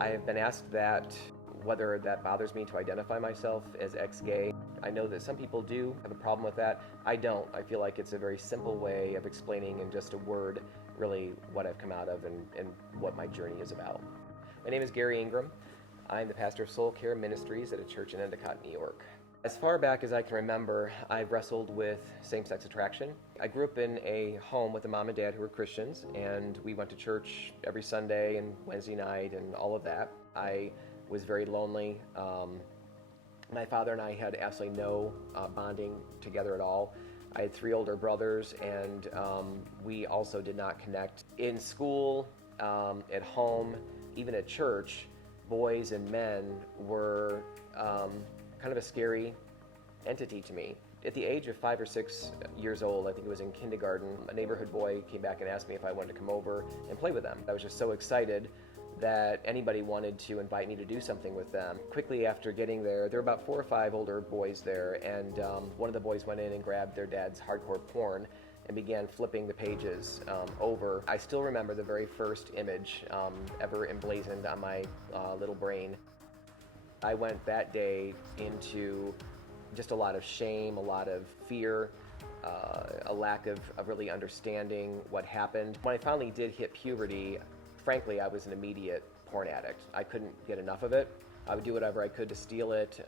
I have been asked that, whether that bothers me to identify myself as ex-gay. I know that some people do have a problem with that. I don't. I feel like it's a very simple way of explaining in just a word really what I've come out of and what my journey is about. My name is Garry Ingraham. I'm the pastor of Soul Care Ministries at a church in Endicott, New York. As far back as I can remember, I've wrestled with same-sex attraction. I grew up in a home with a mom and dad who were Christians, and we went to church every Sunday and Wednesday night and all of that. I was very lonely. My father and I had absolutely no bonding together at all. I had 3 older brothers, and we also did not connect. In school, at home, even at church, boys and men were kind of a scary entity to me. At the age of 5 or 6 years old, I think it was in kindergarten, a neighborhood boy came back and asked me if I wanted to come over and play with them. I was just so excited that anybody wanted to invite me to do something with them. Quickly after getting there were about 4 or 5 older boys there, and one of the boys went in and grabbed their dad's hardcore porn and began flipping the pages over. I still remember the very first image ever emblazoned on my little brain. I went that day into just a lot of shame, a lot of fear, a lack of really understanding what happened. When I finally did hit puberty, frankly, I was an immediate porn addict. I couldn't get enough of it. I would do whatever I could to steal it,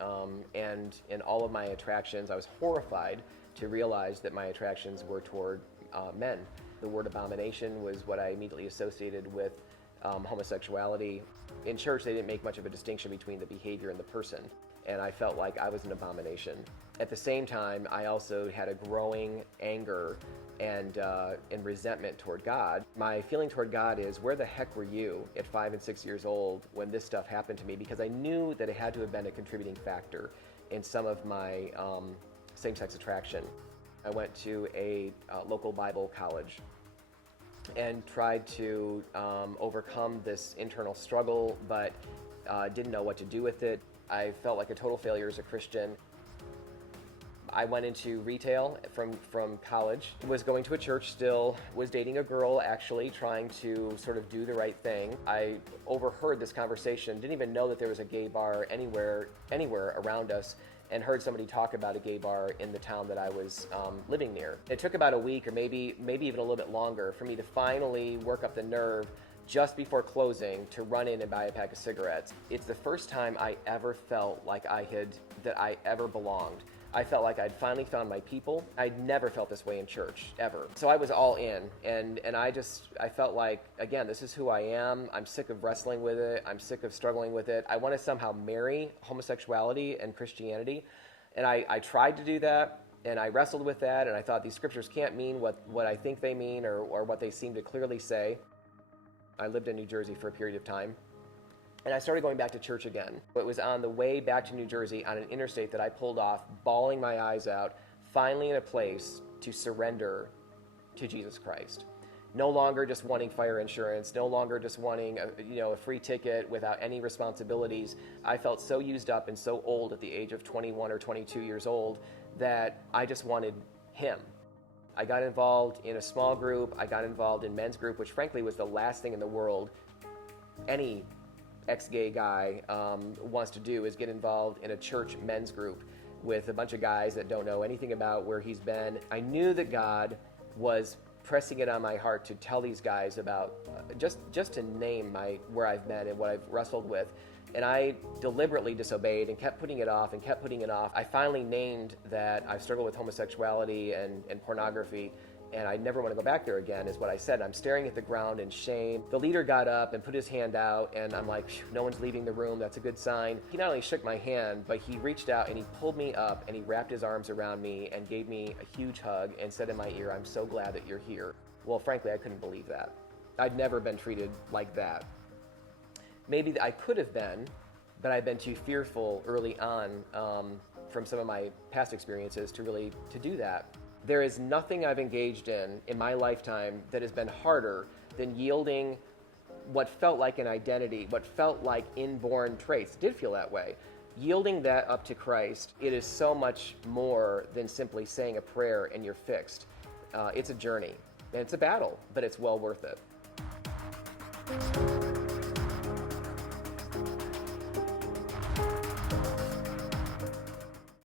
and in all of my attractions, I was horrified to realize that my attractions were toward men. The word abomination was what I immediately associated with homosexuality. In church, they didn't make much of a distinction between the behavior and the person, and I felt like I was an abomination. At the same time, I also had a growing anger and resentment toward God. My feeling toward God is, where the heck were you at 5 and 6 years old when this stuff happened to me? Because I knew that it had to have been a contributing factor in some of my same-sex attraction. I went to a local Bible college and tried to overcome this internal struggle, but didn't know what to do with it. I felt like a total failure as a Christian. I went into retail from college, was going to a church still, was dating a girl actually, trying to sort of do the right thing. I overheard this conversation, didn't even know that there was a gay bar anywhere around us, and heard somebody talk about a gay bar in the town that I was living near. It took about a week, or maybe even a little bit longer, for me to finally work up the nerve just before closing to run in and buy a pack of cigarettes. It's the first time I ever felt like that I ever belonged. I felt like I'd finally found my people. I'd never felt this way in church, ever. So I was all in, and I felt like, again, this is who I am. I'm sick of wrestling with it. I'm sick of struggling with it. I want to somehow marry homosexuality and Christianity, and I tried to do that, and I wrestled with that, and I thought these scriptures can't mean what I think they mean or what they seem to clearly say. I lived in New Jersey for a period of time, and I started going back to church again. It was on the way back to New Jersey on an interstate that I pulled off, bawling my eyes out, finally in a place to surrender to Jesus Christ. No longer just wanting fire insurance, no longer just wanting a free ticket without any responsibilities. I felt so used up and so old at the age of 21 or 22 years old that I just wanted Him. I got involved in a small group. I got involved in men's group, which frankly was the last thing in the world any ex-gay guy wants to do, is get involved in a church men's group with a bunch of guys that don't know anything about where he's been. I knew that God was pressing it on my heart to tell these guys about, just to name where I've been and what I've wrestled with. And I deliberately disobeyed and kept putting it off and kept putting it off. I finally named that I've struggled with homosexuality and pornography, and I never want to go back there again, is what I said. I'm staring at the ground in shame. The leader got up and put his hand out, and I'm like, no one's leaving the room, that's a good sign. He not only shook my hand, but he reached out and he pulled me up and he wrapped his arms around me and gave me a huge hug and said in my ear, I'm so glad that you're here. Well, frankly, I couldn't believe that. I'd never been treated like that. Maybe I could have been, but I'd been too fearful early on from some of my past experiences to do that. There is nothing I've engaged in my lifetime that has been harder than yielding what felt like an identity, what felt like inborn traits, did feel that way. Yielding that up to Christ, it is so much more than simply saying a prayer and you're fixed. It's a journey, and it's a battle, but it's well worth it.